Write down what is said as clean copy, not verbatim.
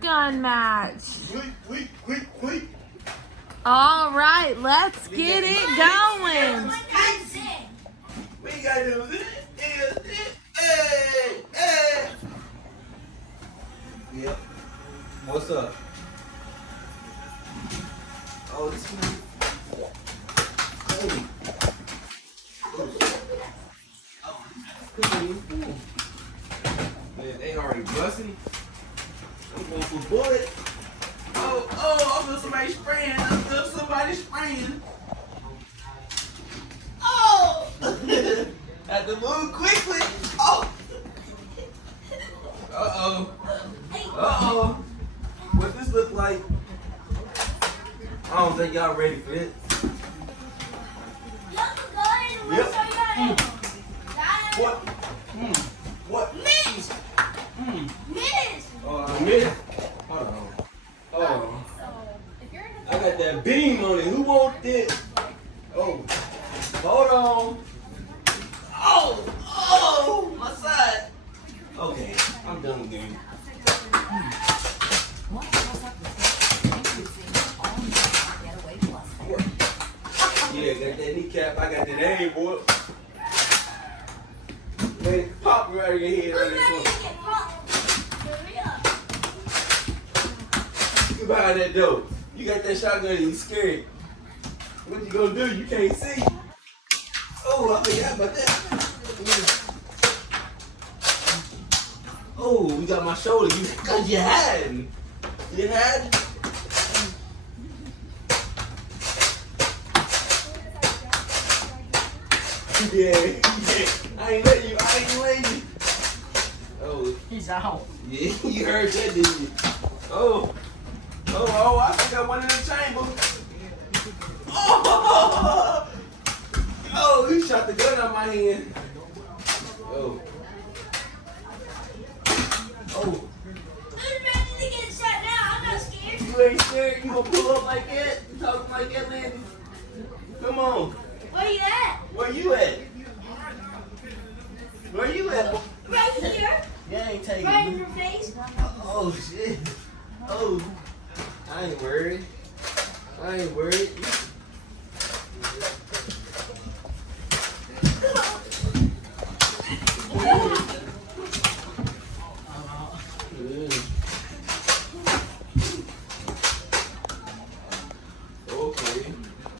gun match. Quick. All right, let's get it going. We gotta do this. Hey. Yep. What's up? Oh, this one. Man, they already busting. I'm going for bullet. Oh, I feel somebody spraying. Oh! Had to move quickly. Oh! Uh-oh. What this look like? I don't think y'all ready for this. Yep. What? What? Minutes. Minutes. Hold on. I got that beam on it. Who wants this? Oh. Hold on. Oh, my side. Okay, I'm done with game. Yeah, got that kneecap. I got that aim, boy. Man, pop right in your head right there. You behind that door. You got that shotgun and you scared. What you gonna do? You can't see. Oh, I forgot about that. Oh, we got my shoulder. Cause you hiding. You hiding? Yeah. I ain't letting you. Oh. He's out. Yeah, you heard that, didn't you? Oh, I think I went in the chamber. Oh, he shot the gun out my hand. Oh. Who's ready to get shot now? I'm not scared. You ain't scared? You gonna pull up like that? You talking like that, Landy? Come on. Where you at? Where you at? Where you at? Right here. You ain't taking Right in me. your face. Oh, shit.